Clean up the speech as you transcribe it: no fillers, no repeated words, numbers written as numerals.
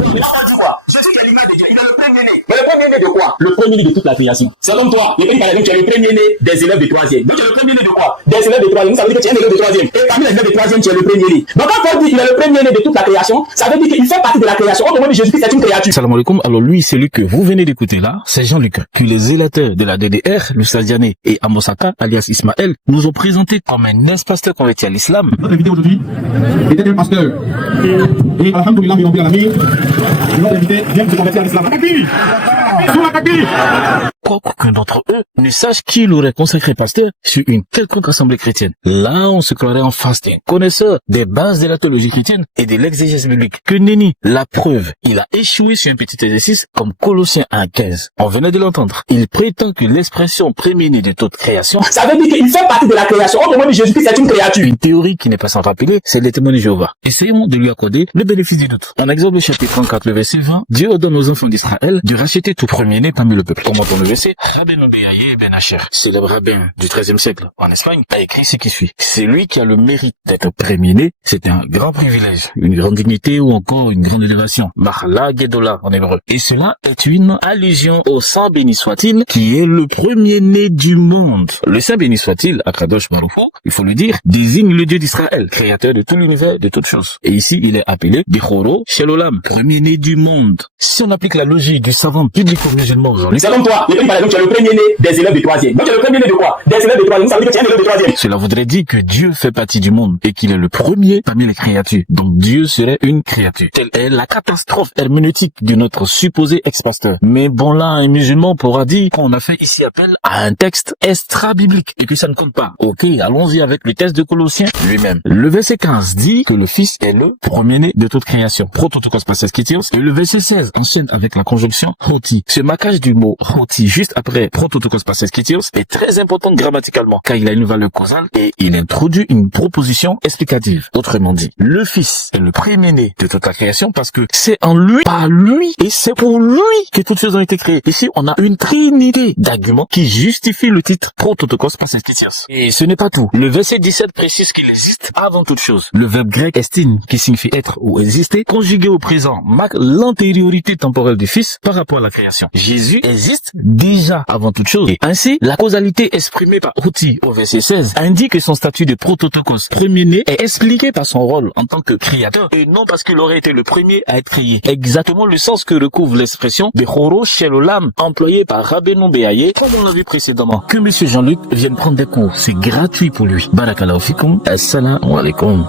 Dieu. Il a dit quoi? Jésus qui est l'image de Dieu, il est le premier-né. Mais le premier-né de quoi? Le premier-né de toute la création. Selon toi, il par exemple, tu es le premier-né des élèves de troisième. Donc tu es le premier-né de quoi? Des élèves de troisième. Ça veut dire que tu es un élève de troisième. Et parmi les élèves de troisième, tu es le premier-né. Donc quand Paul dit qu'il est le premier-né de toute la création, ça veut dire qu'il fait partie de la création. Autrement dit, Jésus-Christ est une créature. Salam alaikum. Alors lui, celui que vous venez d'écouter là, c'est Jean-Luc, que les zélateurs de la DDR, le Sadiané et Amosaka, alias Ismaël, nous ont présenté comme un ex-pasteur converti à l'islam. Notre invité aujourd'hui était un pasteur. Et alhamdoulilah, il a mis notre invité vient de se convertir à l'islam. Qu'aucun d'entre eux ne sache qui l'aurait consacré pasteur sur une quelconque assemblée chrétienne. Là, on se croirait en face d'un connaisseur des bases de la théologie chrétienne et de l'exégèse biblique. Que nenni, la preuve, il a échoué sur un petit exercice comme Colossiens 1:15. On venait de l'entendre. Il prétend que l'expression préménée de toute création, ça veut dire qu'il fait partie de la création. Autrement dit, Jésus-Christ est une créature. Une théorie qui n'est pas sans rappeler, c'est les témoins de Jéhovah. Essayons de lui accorder le bénéfice du doute. En Exode chapitre 34, le verset 20, Dieu ordonne aux enfants d'Israël de racheter tout premier-né parmi le peuple. Commentons le verset. Rabbeinu Beyaye Ben Asher, célèbre rabbin du XIIIe siècle en Espagne, a écrit ce qui suit. C'est lui qui a le mérite d'être premier-né. C'est un grand privilège, une grande dignité ou encore une grande élévation. Mahla Gedola en hébreu. Et cela est une allusion au Saint béni soit-il, qui est le premier-né du monde. Le Saint béni soit-il, Akadosh Baruch Hu, il faut le dire, désigne le Dieu d'Israël, créateur de tout l'univers, de toutes choses. Et ici, il est appelé Bichoro Shelolam, premier-né du monde. Si on applique la logique du savant biblico-musulman aujourd'hui, selon toi, par exemple, tu es le premier-né des élèves de troisième. Donc tu es le premier-né de quoi? Des élèves de troisième. Ça veut dire que tu es un élève de troisième. Cela voudrait dire que Dieu fait partie du monde et qu'il est le premier parmi les créatures. Donc Dieu serait une créature. Telle est la catastrophe herméneutique de notre supposé ex-pasteur. Mais bon là, un musulman pourra dire qu'on a fait ici appel à un texte extra-biblique et que ça ne compte pas. Ok, allons-y avec le texte de Colossiens lui-même. Le verset 15 dit que le Fils est le premier-né de toute création. Prototokos passes Kytios. Et le verset 16 enchaîne avec la conjonction hoti. Ce marquage du mot hoti juste après Prototokos passes Kytios est très important grammaticalement car il a une valeur causale et il introduit une proposition explicative. Autrement dit, le Fils est le premier-né de toute la création parce que c'est en lui, par lui et c'est pour lui que toutes choses ont été créées. Ici, on a une trinité d'arguments qui justifient le titre Prototokos passes Kytios. Et ce n'est pas tout. Le verset 17 précise qu'il existe avant toute chose. Le verbe grec estine, qui signifie être ou exister, conjugué au présent, marque l'antériorité temporelle du Fils par rapport à la création. Jésus existe déjà avant toute chose. Et ainsi, la causalité exprimée par Hoti au verset 16 indique que son statut de prototokos, premier-né, est expliqué par son rôle en tant que créateur et non parce qu'il aurait été le premier à être créé. Exactement le sens que recouvre l'expression de Choro Shelolam employée par Rabbeinu Beyaye comme on l'a vu précédemment. Que monsieur Jean-Luc vienne prendre des cours, c'est gratuit pour lui. Barakallahu fikum, assalamu alaikum.